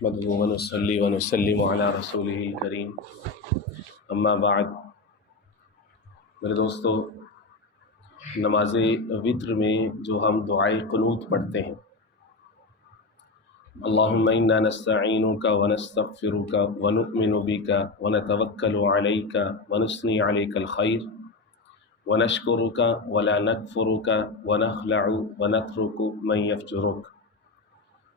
نحمده ونصلي ونسلم على رسوله الكريم اما بعد۔ میرے دوستو، نماز وتر میں جو ہم دعائے قنوت پڑھتے ہیں، اللہم انا نستعینک ونستغفرک ونؤمن بک ونتوکل علیک ونثنی علیک الخیر ونشکرک ولا نکفرک ونخلع ونترک من یفجرک،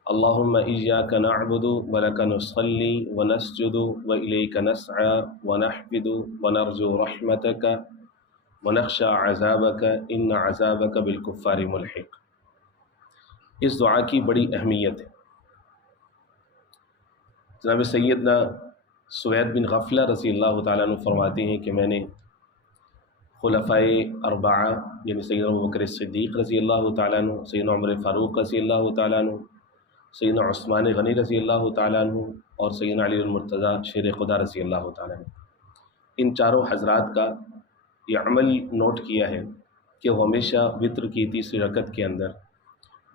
اللہم ایاک نعبد ولک نصلی ونسجد والیک نسعی ونحفد ونرجو رحمتک ونخشى عذابک ان عذابک بالکفار ملحق۔ اس دعا کی بڑی اہمیت ہے۔ جناب سیدنا سوید بن غفلہ رضی اللہ تعالیٰ عنہ فرماتے ہیں کہ میں نے خلفائے اربعہ یعنی سیدنا ابوبکر صدیق رضی اللہ تعالیٰ عنہ، سیدنا عمر فاروق رضی اللہ تعالیٰ عنہ، سیدنا عثمان غنی رضی اللہ تعالیٰ عنہ اور سیدنا علی المرتضیٰ شیر خدا رضی اللہ تعالیٰ عنہ، ان چاروں حضرات کا یہ عمل نوٹ کیا ہے کہ وہ ہمیشہ وتر کی تیسری رکعت کے اندر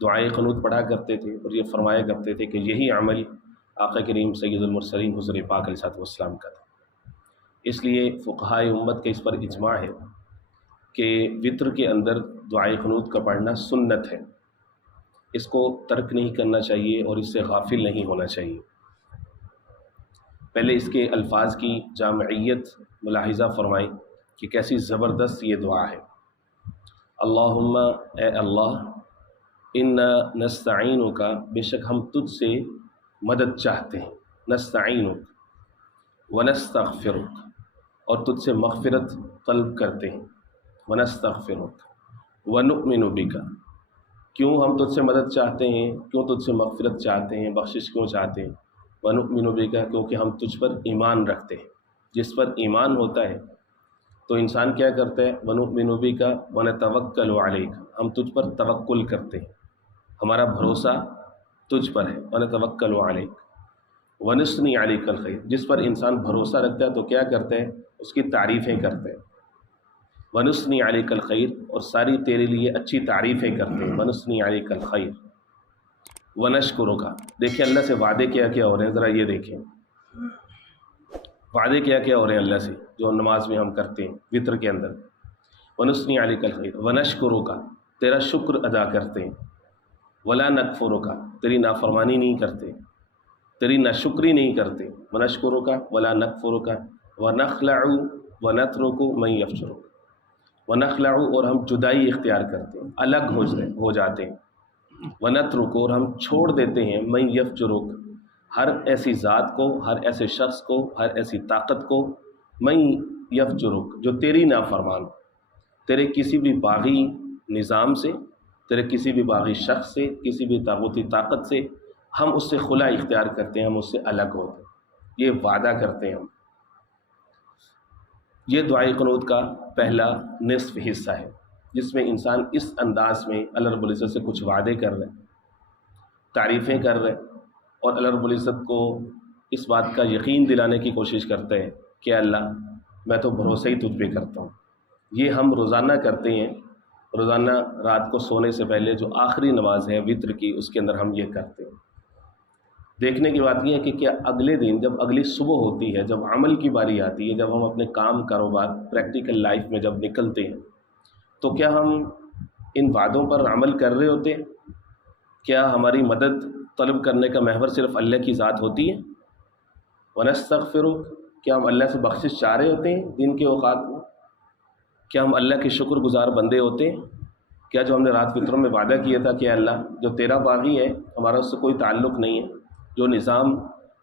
دعائے قنوت پڑھا کرتے تھے، اور یہ فرمایا کرتے تھے کہ یہی عمل آقا کریم سید المرسلین حضور پاک علیہ الصلوۃ والسلام کا تھا۔ اس لیے فقہائے امت کے اس پر اجماع ہے کہ وتر کے اندر دعائے قنوت کا پڑھنا سنت ہے، اس کو ترک نہیں کرنا چاہیے اور اس سے غافل نہیں ہونا چاہیے۔ پہلے اس کے الفاظ کی جامعیت ملاحظہ فرمائیں کہ کیسی زبردست یہ دعا ہے۔ اللہم، اے اللہ، انا نستعینک، بے شک ہم تجھ سے مدد چاہتے ہیں، نستعینک ونستغفرک، اور تجھ سے مغفرت طلب کرتے ہیں، ونستغفرک ونؤمن بک، کیوں ہم تجھ سے مدد چاہتے ہیں، کیوں تجھ سے مغفرت چاہتے ہیں، بخشش کیوں چاہتے ہیں، ونؤمن بک، کیونکہ ہم تجھ پر ایمان رکھتے ہیں۔ جس پر ایمان ہوتا ہے تو انسان کیا کرتا ہے، ونؤمن بک ونتوکل علیک، ہم تجھ پر توکل کرتے ہیں، ہمارا بھروسہ تجھ پر ہے، ونتوکل علیک ونثنی علیک الخیر، جس پر انسان بھروسہ رکھتا ہے تو کیا کرتا ہے، اس کی تعریفیں کرتے ہیں، ونثنی علیک الخیر، اور ساری تیرے لیے اچھی تعریفیں کرتے ہیں، ونثنی علیک الخیر ونشکرک۔ دیکھیں اللہ سے وعدے کیا کیا ہو رہے ہیں، ذرا یہ دیکھیں وعدے کیا کیا ہو رہے ہیں اللہ سے جو نماز میں ہم کرتے ہیں وتر کے اندر، ونثنی علیک الخیر ونشکرک، تیرا شکر ادا کرتے ہیں، ولا نکفرک، تیری نافرمانی نہیں کرتے، تیری ناشکری نہیں کرتے، ونشکرک ولا نکفرک ونخلع ونترک من یفجرک، ونخلع، اور ہم جدائی اختیار کرتے ہیں، الگ ہو جاتے ہیں، ونترک، اور ہم چھوڑ دیتے ہیں، من یفجرک، ہر ایسی ذات کو، ہر ایسے شخص کو، ہر ایسی طاقت کو، من یفجرک، جو تیری نافرمان، تیرے کسی بھی باغی نظام سے، تیرے کسی بھی باغی شخص سے، کسی بھی طاغوتی طاقت سے ہم اس سے خلا اختیار کرتے ہیں، ہم اس سے الگ ہوتے ہیں، یہ وعدہ کرتے ہیں ہم۔ یہ دعائے قنوت کا پہلا نصف حصہ ہے، جس میں انسان اس انداز میں اللہ رب العزت سے کچھ وعدے کر رہے، تعریفیں کر رہے، اور اللہ رب العزت کو اس بات کا یقین دلانے کی کوشش کرتے ہیں کہ اللہ میں تو بھروسہ ہی تجھ پہ کرتا ہوں۔ یہ ہم روزانہ کرتے ہیں، روزانہ رات کو سونے سے پہلے جو آخری نماز ہے وتر کی، اس کے اندر ہم یہ کرتے ہیں۔ دیکھنے کی بات یہ ہے کہ کیا اگلے دن جب اگلی صبح ہوتی ہے، جب عمل کی باری آتی ہے، جب ہم اپنے کام کاروبار پریکٹیکل لائف میں جب نکلتے ہیں، تو کیا ہم ان وعدوں پر عمل کر رہے ہوتے ہیں؟ کیا ہماری مدد طلب کرنے کا محور صرف اللہ کی ذات ہوتی ہے؟ ونستغفرک، کیا ہم اللہ سے بخشش چاہ رہے ہوتے ہیں دن کے اوقات میں؟ کیا ہم اللہ کے شکر گزار بندے ہوتے ہیں؟ کیا جو ہم نے رات وتروں میں وعدہ کیا تھا کہ اللہ جو تیرا باغی ہے، ہمارا اس سے کوئی تعلق نہیں ہے، جو نظام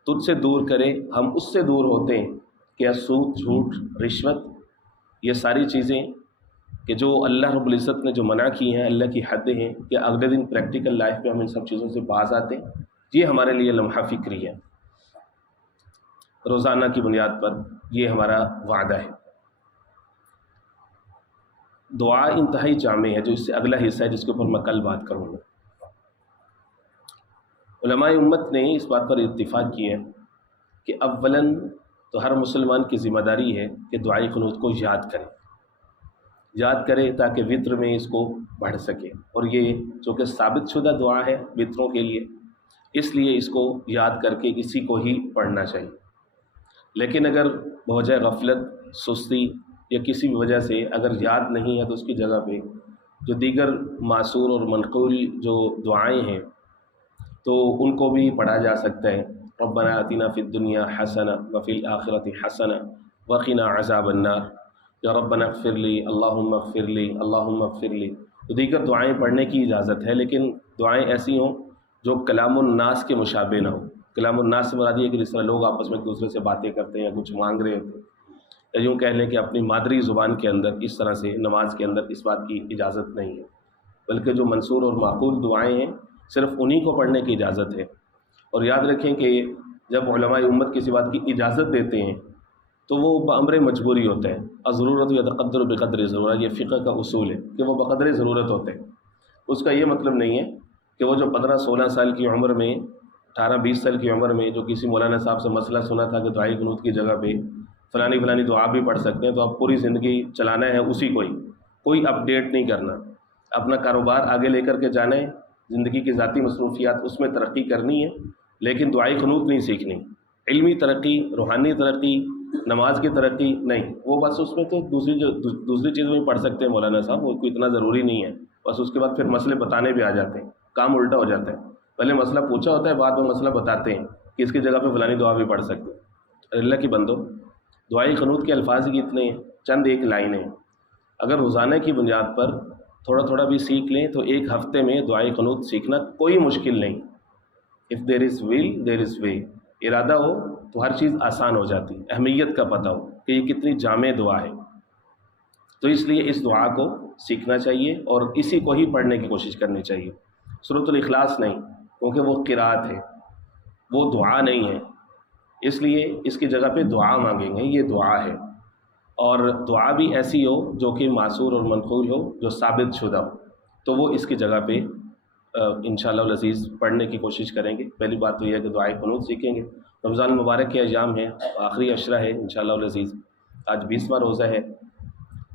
تجھ سے دور کرے ہم اس سے دور ہوتے ہیں؟ کیا سود، جھوٹ، رشوت، یہ ساری چیزیں کہ جو اللہ رب العزت نے جو منع کی ہیں، اللہ کی حدیں ہیں، کہ اگلے دن پریکٹیکل لائف میں ہم ان سب چیزوں سے باز آتے ہیں؟ یہ ہمارے لیے لمحہ فکری ہے، روزانہ کی بنیاد پر یہ ہمارا وعدہ ہے۔ دعا انتہائی جامع ہے، جو اس سے اگلا حصہ ہے جس کے اوپر میں کل بات کروں گا۔ علماء امت نے اس بات پر اتفاق کیا ہے کہ اولاً تو ہر مسلمان کی ذمہ داری ہے کہ دعائے قنوت کو یاد کرے تاکہ وتر میں اس کو پڑھ سکے، اور یہ چونکہ ثابت شدہ دعا ہے وتروں کے لیے، اس لیے اس کو یاد کر کے اسی کو ہی پڑھنا چاہیے۔ لیکن اگر بوجہ غفلت، سستی یا کسی بھی وجہ سے اگر یاد نہیں ہے تو اس کی جگہ پہ جو دیگر معصور اور منقول جو دعائیں ہیں تو ان کو بھی پڑھا جا سکتا ہے۔ ربنا آتنا فی الدنیا حسنہ وفی الآخرۃ حسنہ وقنا عذاب النار، یا ربنا اغفر لی، اللہم اغفر لی، اللہم اغفر لی۔ تو دیگر دعائیں پڑھنے کی اجازت ہے، لیکن دعائیں ایسی ہوں جو کلام الناس کے مشابہ نہ ہو۔ کلام الناس سے مراد یہ کہ جس طرح لوگ آپس میں ایک دوسرے سے باتیں کرتے ہیں یا کچھ مانگ رہے ہوتے ہیں، یا یوں کہہ لیں کہ اپنی مادری زبان کے اندر اس طرح سے نماز کے اندر اس بات کی اجازت نہیں ہے، بلکہ جو منصور اور معقول دعائیں ہیں صرف انہی کو پڑھنے کی اجازت ہے۔ اور یاد رکھیں کہ جب علماء امت کسی بات کی اجازت دیتے ہیں تو وہ بامر مجبوری ہوتا ہے۔ الضرورت یتقدر بقدر ضرورت، یہ فقہ کا اصول ہے کہ وہ بقدر ضرورت ہوتے ہیں۔ اس کا یہ مطلب نہیں ہے کہ وہ جو 15-16 سال کی عمر میں، 18-20 سال کی عمر میں جو کسی مولانا صاحب سے مسئلہ سنا تھا کہ دعائے قنوت کی جگہ پہ فلانی دعا بھی پڑھ سکتے ہیں، تو اب پوری زندگی چلانا ہے اسی کو ہی، کوئی اپ ڈیٹ نہیں کرنا، اپنا کاروبار آگے لے کر کے جانا ہے، زندگی کی ذاتی مصروفیات اس میں ترقی کرنی ہے، لیکن دعائے قنوت نہیں سیکھنی۔ علمی ترقی، روحانی ترقی، نماز کی ترقی نہیں، وہ بس اس میں تو دوسری چیزوں میں پڑھ سکتے ہیں مولانا صاحب، وہ کوئی اتنا ضروری نہیں ہے۔ بس اس کے بعد پھر مسئلے بتانے بھی آ جاتے ہیں، کام الٹا ہو جاتا ہے، پہلے مسئلہ پوچھا ہوتا ہے، بعد میں مسئلہ بتاتے ہیں کہ اس کی جگہ پہ فلانی دعا بھی پڑھ سکتے ہیں۔ اللہ کی بندو، دعائے قنوت کے الفاظ ہی اتنے ہیں، چند ایک لائنیں، اگر روزانہ کی بنیاد پر تھوڑا بھی سیکھ لیں تو ایک ہفتے میں دعائے قنوت سیکھنا کوئی مشکل نہیں۔ اف دیر از ول دیر از وے، ارادہ ہو تو ہر چیز آسان ہو جاتی ہے، اہمیت کا پتہ ہو کہ یہ کتنی جامع دعا ہے، تو اس لیے اس دعا کو سیکھنا چاہیے اور اسی کو ہی پڑھنے کی کوشش کرنی چاہیے۔ سورۃ الاخلاص نہیں، کیونکہ وہ قرات ہے، وہ دعا نہیں ہے، اس لیے اس کی جگہ پہ دعا مانگیں گے، یہ دعا ہے، اور دعا بھی ایسی ہو جو کہ معصور اور منقول ہو، جو ثابت شدہ ہو، تو وہ اس کی جگہ پہ انشاءاللہ العزیز پڑھنے کی کوشش کریں گے۔ پہلی بات تو یہ ہے کہ دعائے قنوت سیکھیں گے۔ رمضان المبارک کے ایام ہیں، آخری عشرہ ہے انشاءاللہ العزیز، آج 20واں روزہ ہے،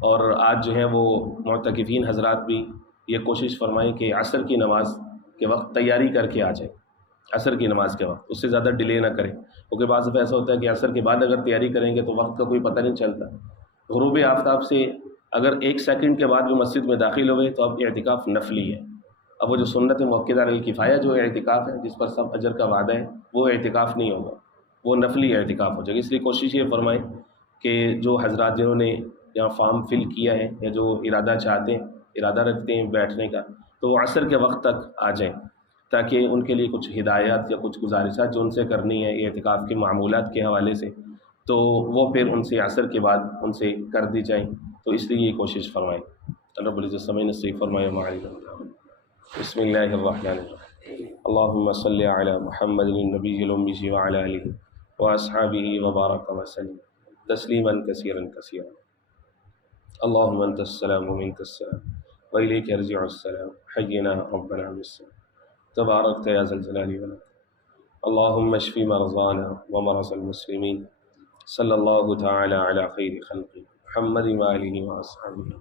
اور آج جو ہے وہ معتکفین حضرات بھی یہ کوشش فرمائیں کہ عصر کی نماز کے وقت تیاری کر کے آ جائیں، عصر کی نماز کے وقت اس سے زیادہ ڈیلے نہ کریں، کیونکہ بعض دفعہ ایسا ہوتا ہے کہ عصر کے بعد اگر تیاری کریں گے تو وقت کا کوئی پتہ نہیں چلتا۔ غروب آفتاب سے اگر 1 سیکنڈ کے بعد بھی مسجد میں داخل ہوئے تو اب اعتکاف نفلی ہے، اب وہ جو سنت مؤکدہ علی الکفایہ جو اعتکاف ہے جس پر سب اجر کا وعدہ ہے، وہ اعتکاف نہیں ہوگا، وہ نفلی اعتکاف ہو جائے گا۔ اس لیے کوشش یہ فرمائیں کہ جو حضرات جنہوں نے یہاں فارم فل کیا ہے یا جو ارادہ رکھتے ہیں بیٹھنے کا، تو وہ عصر کے وقت تک آ جائیں، تاکہ ان کے لیے کچھ ہدایات یا کچھ گزارشات جو ان سے کرنی ہے اعتکاف کے معمولات کے حوالے سے، تو وہ پھر ان سے عصر کے بعد ان سے کر دی جائیں، تو اس لیے یہ کوشش فرمائیں۔ رب العزت سمعی نصیب فرمائے۔ بسم اللہ الرحمن الرحیم، اللہم صلی علی محمد النبی الامی وعلی آلہ واصحابہ وبارک وسلم تسلیما کثیرا کثیرا۔ اللہم انت السلام ومنک السلام وإلیک یرجع السلام، حینا ربنا بالسلام، تبارکت یا ذا الجلال والإکرام۔ اللہم اشف مرضانا ومرضى المسلمین، صلی اللہ تعالی علی خیر خلقہ محمد وآلہ وأصحابہ۔